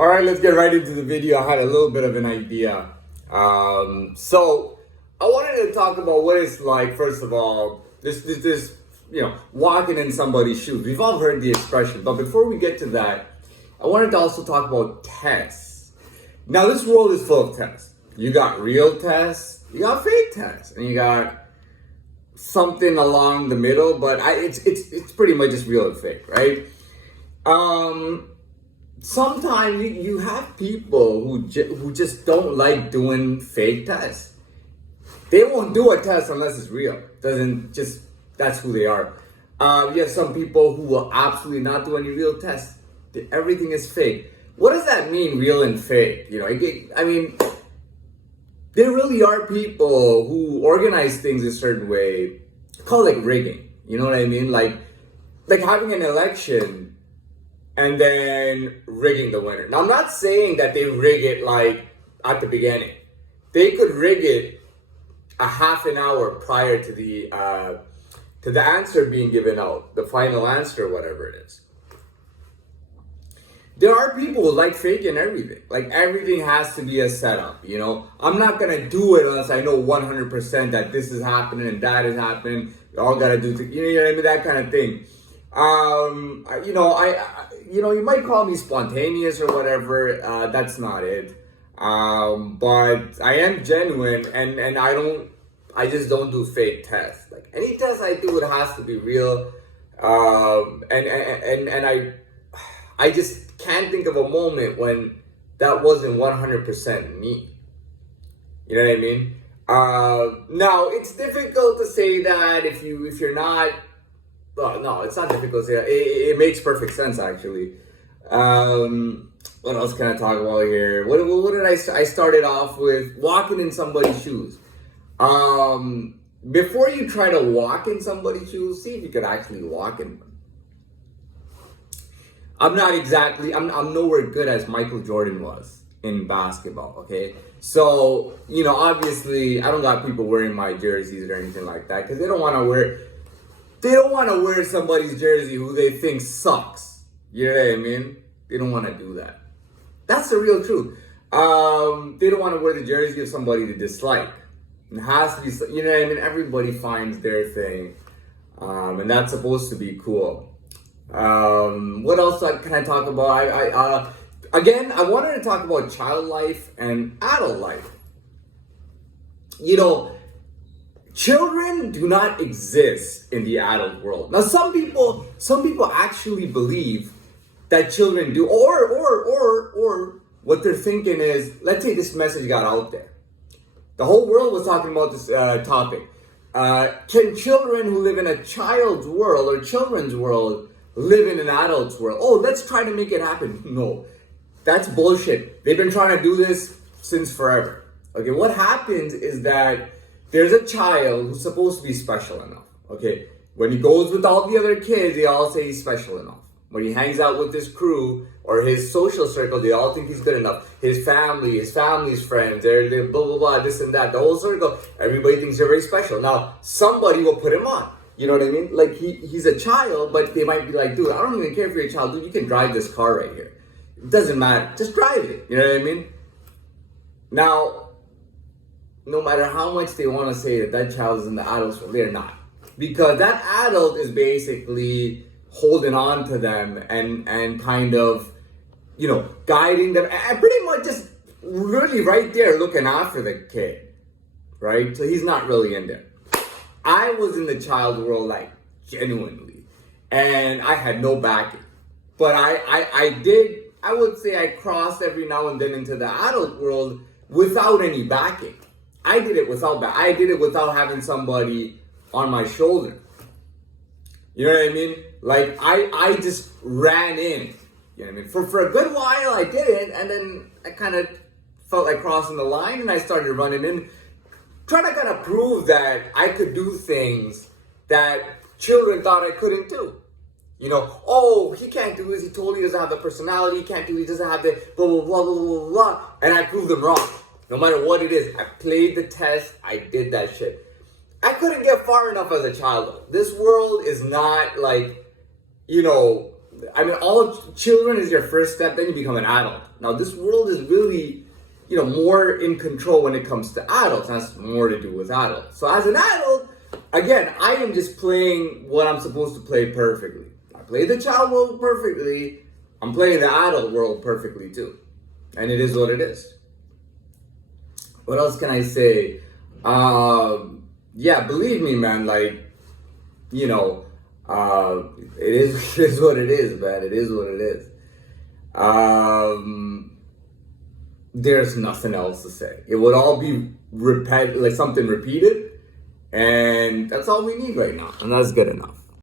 All right, let's get right into the video. I had a little bit of an idea. So I wanted to talk about what it's like. First of all, this walking in somebody's shoes. We've all heard the expression, but before we get to that, I wanted to also talk about tests. Now, this world is full of tests. You got real tests, you got fake tests, and you got something along the middle. But it's pretty much just real and fake, right? Sometimes you have people who just don't like doing fake tests. They won't do a test unless it's real. That's who they are. You have some people who will absolutely not do any real tests. Everything is fake. What does that mean, real and fake? I mean, there really are people who organize things a certain way. It's called like rigging. You know what I mean? Like having an election and then rigging the winner. Now, I'm not saying that they rig it like at the beginning. They could rig it a half an hour prior to the answer being given out, the final answer, whatever it is. There are people who like faking everything. Like everything has to be a setup, I'm not gonna do it unless I know 100% that this is happening and that is happening. You all gotta do, you know what I mean? That kind of thing. You might call me spontaneous or whatever. That's not it. But I am genuine, and I just don't do fake tests. Like any test I do, it has to be real. And I just can't think of a moment when that wasn't 100% me. You know what I mean? Now it's difficult to say that if you're not. Well, no, it's not difficult to say that. It makes perfect sense, actually. What else can I talk about here? What did I started off with walking in somebody's shoes. Before you try to walk in somebody's shoes, see if you could actually walk in them. I'm nowhere good as Michael Jordan was in basketball, okay? So, obviously, I don't got people wearing my jerseys or anything like that because they don't want to wear somebody's jersey who they think sucks. You know what I mean? They don't want to do that. That's the real truth. They don't want to wear the jersey of somebody they dislike. It has to be, you know what I mean? Everybody finds their thing. And that's supposed to be cool. What else can I talk about? Again, I wanted to talk about child life and adult life. Children do not exist in the adult world. Now, some people actually believe that children do, or what they're thinking is, let's say this message got out there. The whole world was talking about this topic. Can children who live in a child's world or children's world live in an adult's world? Oh, let's try to make it happen. No, that's bullshit. They've been trying to do this since forever. Okay, what happens is that there's a child who's supposed to be special enough, okay? When he goes with all the other kids, they all say he's special enough. When he hangs out with his crew or his social circle, they all think he's good enough. His family's friends, they're blah, blah, blah, this and that. The whole circle, everybody thinks they're very special. Now, somebody will put him on. You know what I mean? Like, he's a child, but they might be like, dude, I don't even care if you're a child. Dude, you can drive this car right here. It doesn't matter. Just drive it. You know what I mean? Now, no matter how much they want to say that child is in the adult's world, they're not. Because that adult is basically holding on to them and kind of, guiding them and pretty much just really right there looking after the kid, right? So he's not really in there. I was in the child world, like, genuinely, and I had no backing. But I would say I crossed every now and then into the adult world without any backing. I did it without having somebody on my shoulder. You know what I mean? Like, I just ran in. You know what I mean? For a good while, I did it, and then I kind of felt like crossing the line, and I started running in, trying to kind of prove that I could do things that children thought I couldn't do. Oh, he can't do this, he totally doesn't have the personality, he doesn't have the blah, blah, blah, blah, blah, blah, and I proved them wrong. No matter what it is, I played the test, I did that shit. I couldn't get far enough as a child, though. This world is not like, I mean, all children is your first step, then you become an adult. Now, this world is really, more in control when it comes to adults. That's more to do with adults. So as an adult, again, I am just playing what I'm supposed to play perfectly. I play the child world perfectly. I'm playing the adult world perfectly too. And it is what it is. What else can I say? Yeah, believe me, man, like, it is what it is, man. It is what it is. There's nothing else to say. It would all be like something repeated, and that's all we need right now, and that's good enough.